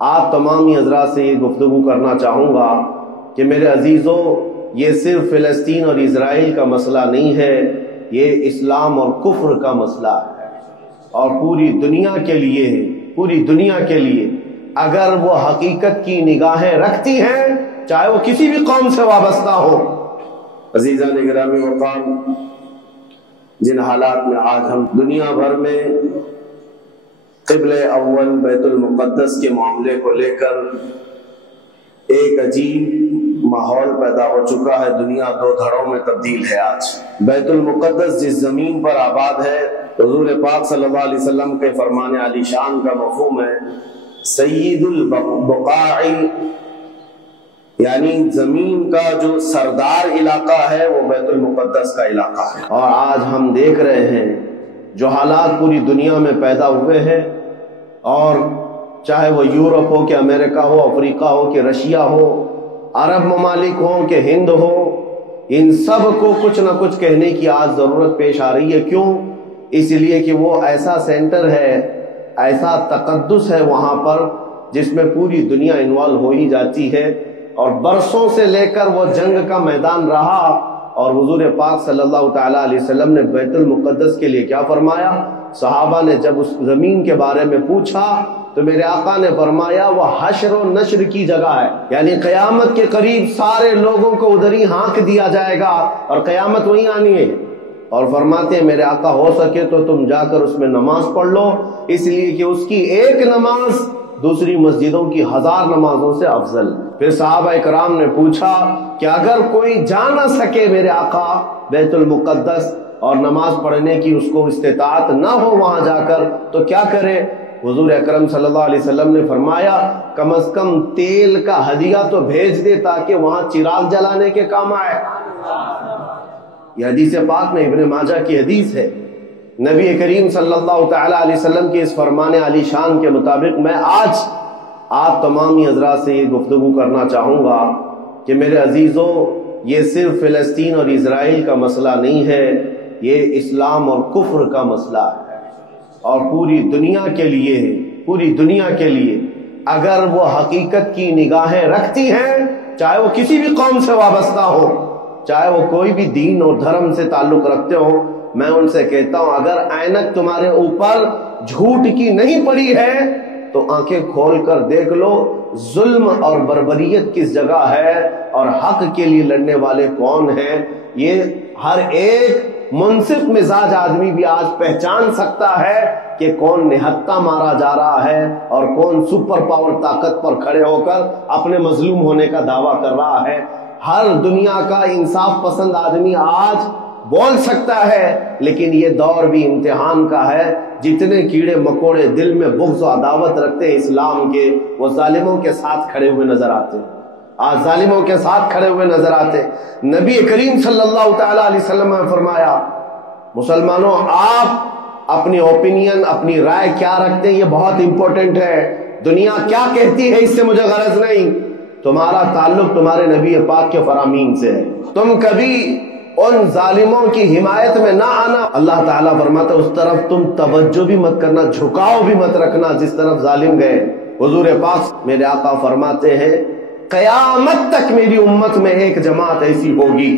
آپ تمامی حضرات سے یہ گفتگو کرنا چاہوں گا کہ میرے عزیزوں، یہ صرف فلسطین اور اسرائیل کا مسئلہ نہیں ہے، یہ اسلام اور کفر کا مسئلہ ہے، اور پوری دنیا کے لیے ہے، پوری دنیا کے لیے اگر وہ حقیقت کی نگاہیں رکھتی ہیں، چاہے وہ کسی بھی قوم سے وابستہ ہو۔ عزیزان گرامی وقار، جن حالات میں آج ہم دنیا بھر میں قبلہ اول بیت المقدس کے معاملے کو لے کر ایک عجیب ماحول پیدا ہو چکا ہے، دنیا دو دھڑوں میں تبدیل ہے۔ آج بیت المقدس جس زمین پر آباد ہے، حضور پاک صلی اللہ علیہ وسلم کے فرمان علی شان کا مفہوم ہے سید البقاع، یعنی زمین کا جو سردار علاقہ ہے وہ بیت المقدس کا علاقہ ہے۔ اور آج ہم دیکھ رہے ہیں جو حالات پوری دنیا میں پیدا ہوئے ہیں، اور چاہے وہ یورپ ہو کہ امریکہ ہو، افریقہ ہو کہ رشیا ہو، عرب ممالک ہوں کہ ہند ہو، ان سب کو کچھ نہ کچھ کہنے کی آج ضرورت پیش آ رہی ہے۔ کیوں؟ اس لیے کہ وہ ایسا سینٹر ہے، ایسا تقدس ہے وہاں پر جس میں پوری دنیا انوالو ہو ہی جاتی ہے، اور برسوں سے لے کر وہ جنگ کا میدان رہا۔ اور حضور پاک صلی اللہ تعالیٰ علیہ وسلم نے بیت المقدس کے لیے کیا فرمایا؟ صحابہ نے جب اس زمین کے بارے میں پوچھا تو میرے آقا نے فرمایا وہ حشر و نشر کی جگہ ہے، یعنی قیامت کے قریب سارے لوگوں کو ادھر ہی ہانک دیا جائے گا اور قیامت وہیں آنی ہے۔ اور فرماتے ہیں میرے آقا ہو سکے تو تم جا کر اس میں نماز پڑھ لو، اس لیے کہ اس کی ایک نماز دوسری مسجدوں کی 1000 نمازوں سے افضل۔ پھر صحابہ اکرام نے پوچھا کہ اگر کوئی جا نہ سکے میرے آقا بیت المقدس اور نماز پڑھنے کی اس کو استطاعت نہ ہو وہاں جا کر، تو کیا کرے؟ حضور اکرم صلی اللہ علیہ وسلم نے فرمایا کم از کم تیل کا ہدیہ تو بھیج دے تاکہ وہاں چراغ جلانے کے کام آئے۔ یہ حدیث پاک میں ابن ماجہ کی حدیث ہے۔ نبی کریم صلی اللہ تعالیٰ علیہ وسلم کے اس فرمان علی شان کے مطابق میں آج آپ تمامی حضرات سے یہ گفتگو کرنا چاہوں گا کہ میرے عزیزوں، یہ صرف فلسطین اور اسرائیل کا مسئلہ نہیں ہے، یہ اسلام اور کفر کا مسئلہ ہے، اور پوری دنیا کے لیے ہے، پوری دنیا کے لیے اگر وہ حقیقت کی نگاہیں رکھتی ہیں، چاہے وہ کسی بھی قوم سے وابستہ ہو، چاہے وہ کوئی بھی دین اور دھرم سے تعلق رکھتے ہو، میں ان سے کہتا ہوں اگر اینک تمہارے اوپر جھوٹ کی نہیں پڑی ہے تو آنکھیں کھول کر دیکھ لو ظلم اور بربریت کس جگہ ہے اور حق کے لیے لڑنے والے کون ہیں۔ یہ ہر ایک منصف مزاج آدمی بھی آج پہچان سکتا ہے کہ کون نہتہ مارا جا رہا ہے اور کون سپر پاور طاقت پر کھڑے ہو کر اپنے مظلوم ہونے کا دعویٰ کر رہا ہے۔ ہر دنیا کا انصاف پسند آدمی آج بول سکتا ہے، لیکن یہ دور بھی امتحان کا ہے۔ جتنے کیڑے مکوڑے دل میں بغض و عداوت رکھتے ہیں اسلام کے، وہ ظالموں کے ساتھ کھڑے ہوئے نظر آتے ہیں، آج ظالموں کے ساتھ کھڑے ہوئے نظر آتے ہیں۔ نبی کریم صلی اللہ تعالیٰ علیہ وسلم نے فرمایا مسلمانوں، آپ اپنی اوپینین، اپنی رائے کیا رکھتے ہیں یہ بہت امپورٹنٹ ہے۔ دنیا کیا کہتی ہے اس سے مجھے غرض نہیں، تمہارا تعلق تمہارے نبی پاک کے فرامین سے ہے۔ تم کبھی ان ظالموں کی حمایت میں نہ آنا۔ اللہ تعالیٰ فرماتا ہے اس طرف تم توجہ بھی مت کرنا، جھکاؤ بھی مت رکھنا جس طرف ظالم گئے۔ حضور پاک میرے آقا فرماتے ہیں قیامت تک میری امت میں ایک جماعت ایسی ہوگی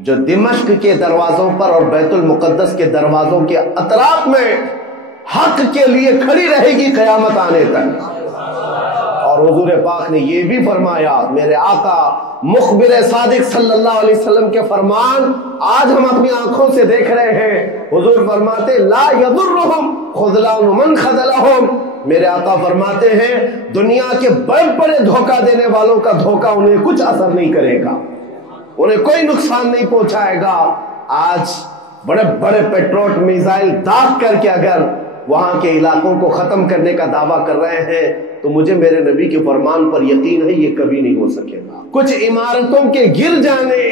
جو دمشق کے دروازوں پر اور بیت المقدس کے دروازوں کے اطراف میں حق کے لیے کھڑی رہے گی قیامت آنے تک۔ اور حضور پاک نے یہ بھی فرمایا، میرے آقا مخبر صادق صلی اللہ علیہ وسلم کے فرمان آج ہم اپنی آنکھوں سے دیکھ رہے ہیں۔ حضور فرماتے لا یضرہم خذلان من خذلہم، میرے آقا فرماتے ہیں دنیا کے بڑے بڑے دھوکہ دینے والوں کا دھوکہ انہیں کچھ اثر نہیں کرے گا، انہیں کوئی نقصان نہیں پہنچائے گا۔ آج بڑے بڑے پیٹروٹ میزائل داغ کر کے اگر وہاں کے علاقوں کو ختم کرنے کا دعویٰ کر رہے ہیں تو مجھے میرے نبی کے فرمان پر یقین ہے یہ کبھی نہیں ہو سکے گا۔ کچھ عمارتوں کے گر جانے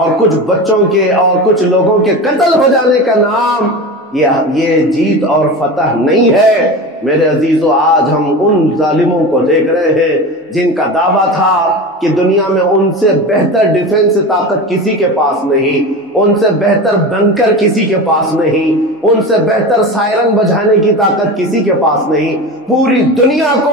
اور کچھ بچوں کے اور کچھ لوگوں کے قتل ہو جانے کا نام یہ جیت اور فتح نہیں ہے۔ میرے عزیزو، آج ہم ان ظالموں کو دیکھ رہے ہیں جن کا دعویٰ تھا کہ دنیا میں ان سے بہتر ڈیفنس طاقت کسی کے پاس نہیں، ان سے بہتر بنکر کسی کے پاس نہیں، ان سے بہتر سائرن بجانے کی طاقت کسی کے پاس نہیں، پوری دنیا کو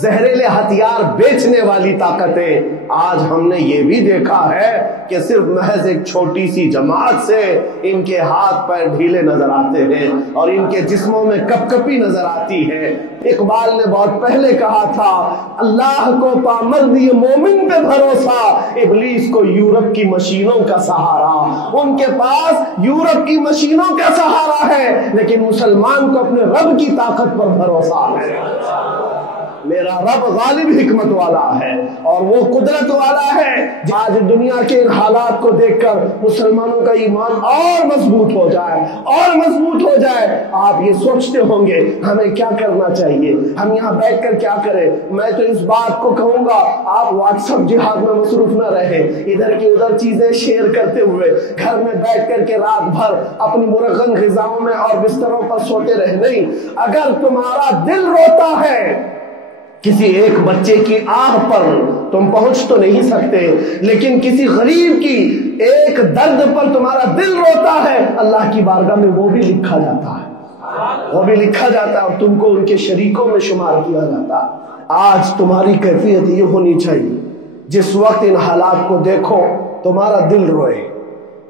زہریلے ہتھیار بیچنے والی طاقتیں۔ آج ہم نے یہ بھی دیکھا ہے کہ صرف محض ایک چھوٹی سی جماعت سے ان کے ہاتھ پیر ڈھیلے نظر آتے ہیں اور ان کے جسموں میں کپ کپی نظر آتی ہے۔ اقبال نے بہت پہلے کہا تھا، اللہ کو پامرد مومن پہ بھروسہ، ابلیس کو یورپ کی مشینوں کا سہارا۔ ان کے پاس یورپ کی مشینوں کا سہارا ہے، لیکن مسلمان کو اپنے رب کی طاقت پر بھروسہ ہے۔ میرا رب غالب حکمت والا ہے اور وہ قدرت والا ہے۔ آج دنیا کے ان حالات کو دیکھ کر مسلمانوں کا ایمان اور مضبوط ہو جائے اور مضبوط ہو جائے۔ آپ یہ سوچتے ہوں گے ہمیں کیا کرنا چاہیے، ہم یہاں بیٹھ کر کیا کریں؟ میں تو اس بات کو کہوں گا، آپ واٹس ایپ جہاد میں مصروف نہ رہیں، ادھر کی ادھر چیزیں شیئر کرتے ہوئے گھر میں بیٹھ کر کے رات بھر اپنی مرغن غذاؤں میں اور بستروں پر سوتے رہے نہیں۔ اگر تمہارا دل روتا ہے، کسی ایک بچے کی آہ پر تم پہنچ تو نہیں سکتے، لیکن کسی غریب کی ایک درد پر تمہارا دل روتا ہے، اللہ کی بارگاہ میں وہ بھی لکھا جاتا ہے، وہ بھی لکھا جاتا ہے اور تم کو ان کے شریکوں میں شمار کیا جاتا ہے۔ آج تمہاری کیفیت یہ ہونی چاہیے، جس وقت ان حالات کو دیکھو تمہارا دل روئے،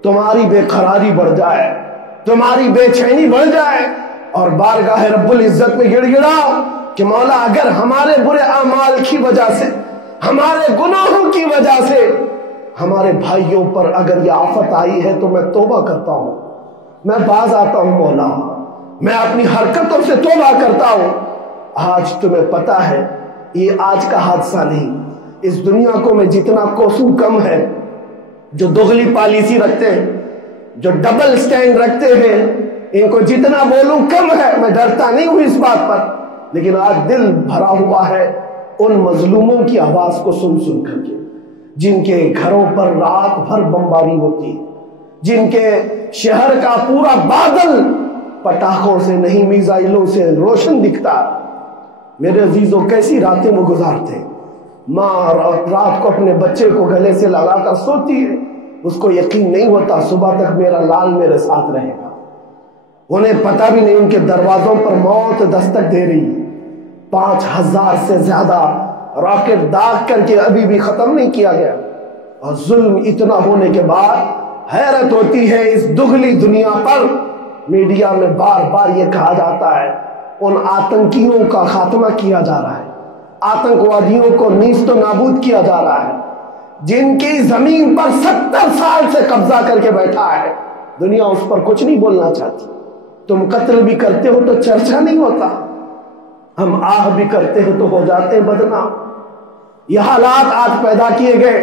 تمہاری بے قراری بڑھ جائے، تمہاری بے چینی بڑھ جائے اور بارگاہ رب العزت میں گڑ گڑاؤ کہ مولا اگر ہمارے برے اعمال کی وجہ سے، ہمارے گناہوں کی وجہ سے ہمارے بھائیوں پر اگر یہ آفت آئی ہے تو میں توبہ کرتا ہوں، میں باز آتا ہوں مولا، میں اپنی حرکتوں سے توبہ کرتا ہوں۔ آج تمہیں پتا ہے یہ آج کا حادثہ نہیں، اس دنیا کو میں جتنا کوسوں کم ہے جو دغلی پالیسی رکھتے ہیں، جو ڈبل سٹینڈ رکھتے ہیں، ان کو جتنا بولوں کم ہے۔ میں ڈرتا نہیں ہوں اس بات پر، لیکن آج دل بھرا ہوا ہے ان مظلوموں کی آواز کو سن سن کر کے، جن کے گھروں پر رات بھر بمباری ہوتی، جن کے شہر کا پورا بادل پٹاخوں سے نہیں میزائلوں سے روشن دکھتا۔ میرے عزیزوں کیسی راتیں وہ گزارتے، ماں رات کو اپنے بچے کو گلے سے لگا کر سوتی ہے، اس کو یقین نہیں ہوتا صبح تک میرا لال میرے ساتھ رہے گا، انہیں پتہ بھی نہیں ان کے دروازوں پر موت دستک دے رہی ہے۔ 5000 سے زیادہ راکٹ داغ کر کے ابھی بھی ختم نہیں کیا گیا، اور ظلم اتنا ہونے کے بعد حیرت ہوتی ہے اس دگلی دنیا پر۔ میڈیا میں بار بار یہ کہا جاتا ہے ان آتنکیوں کا خاتمہ کیا جا رہا ہے، آتنکوادیوں کو نیست و نابود کیا جا رہا ہے، جن کی زمین پر 70 سال سے قبضہ کر کے بیٹھا ہے۔ دنیا اس پر کچھ نہیں بولنا چاہتی۔ تم قتل بھی کرتے ہو تو چرچا نہیں ہوتا، ہم آہ بھی کرتے ہیں تو ہو جاتے ہیں بدنام۔ یہ حالات آج پیدا کیے گئے۔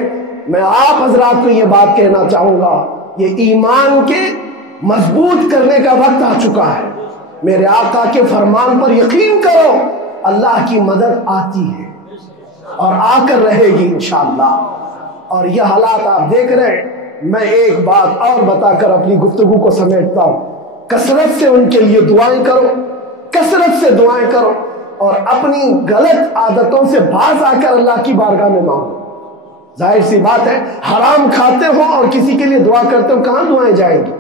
میں آپ حضرات کو یہ بات کہنا چاہوں گا، یہ ایمان کے مضبوط کرنے کا وقت آ چکا ہے۔ میرے آقا کے فرمان پر یقین کرو، اللہ کی مدد آتی ہے اور آ کر رہے گی انشاءاللہ۔ اور یہ حالات آپ دیکھ رہے ہیں۔ میں ایک بات اور بتا کر اپنی گفتگو کو سمیٹتا ہوں، کثرت سے ان کے لیے دعائیں کرو، کثرت سے دعائیں کرو، اور اپنی غلط عادتوں سے باز آ کر اللہ کی بارگاہ میں مانگو۔ ظاہر سی بات ہے حرام کھاتے ہو اور کسی کے لیے دعا کرتے ہو، کہاں دعائیں جائیں گی؟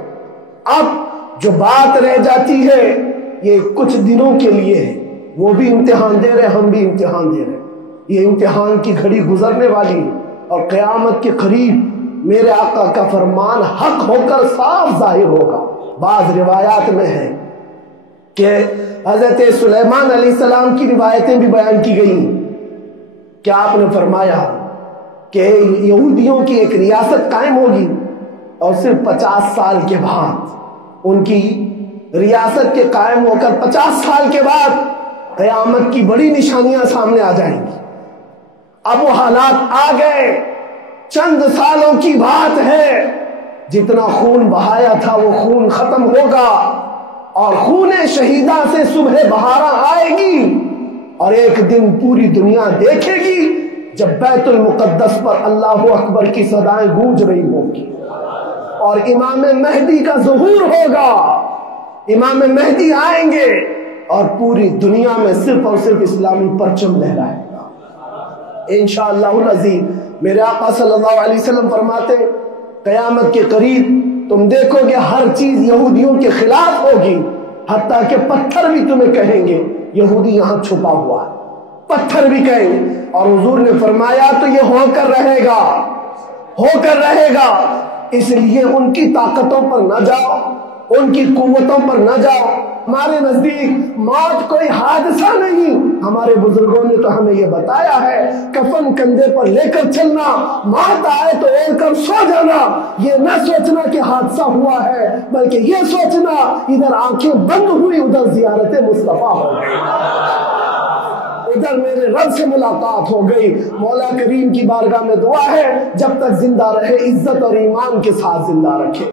اب جو بات رہ جاتی ہے یہ کچھ دنوں کے لیے ہے، وہ بھی امتحان دے رہے، ہم بھی امتحان دے رہے۔ یہ امتحان کی گھڑی گزرنے والی ہے اور قیامت کے قریب میرے آقا کا فرمان حق ہو کر صاف ظاہر ہوگا۔ بعض روایات میں ہے کہ حضرت سلیمان علیہ السلام کی روایتیں بھی بیان کی گئی کہ آپ نے فرمایا کہ یہودیوں کی ایک ریاست قائم ہوگی اور صرف 50 سال کے بعد ان کی ریاست کے قائم ہو کر 50 سال کے بعد قیامت کی بڑی نشانیاں سامنے آ جائیں گی۔ اب وہ حالات آ گئے، چند سالوں کی بات ہے، جتنا خون بہایا تھا وہ خون ختم ہوگا اور خون شہیدہ سے صبح بہارا آئے گی، اور ایک دن پوری دنیا دیکھے گی جب بیت المقدس پر اللہ اکبر کی صدائیں گونج رہی ہوں گی اور امام مہدی کا ظہور ہوگا۔ امام مہدی آئیں گے اور پوری دنیا میں صرف اور صرف اسلامی پرچم لہرائے گا انشاءاللہ العزیز۔ میرے آقا صلی اللہ علیہ وسلم فرماتے قیامت کے قریب تم دیکھو گے ہر چیز یہودیوں کے خلاف ہوگی، حتیٰ کہ پتھر بھی تمہیں کہیں گے یہودی یہاں چھپا ہوا ہے، پتھر بھی کہیں گے۔ اور حضور نے فرمایا تو یہ ہو کر رہے گا، ہو کر رہے گا۔ اس لیے ان کی طاقتوں پر نہ جاؤ، ان کی قوتوں پر نہ جاؤ۔ ہمارے نزدیک موت کوئی حادثہ نہیں، ہمارے بزرگوں نے تو ہمیں یہ بتایا ہے، کفن کندھے پر لے کر چلنا، موت آئے تو اوڑھ کر سو جانا۔ یہ نہ سوچنا کہ حادثہ ہوا ہے، بلکہ یہ سوچنا ادھر آنکھیں بند ہوئی ادھر زیارت مصطفیٰ ہو گئی، ادھر میرے رب سے ملاقات ہو گئی۔ مولا کریم کی بارگاہ میں دعا ہے جب تک زندہ رہے عزت اور ایمان کے ساتھ زندہ رکھے۔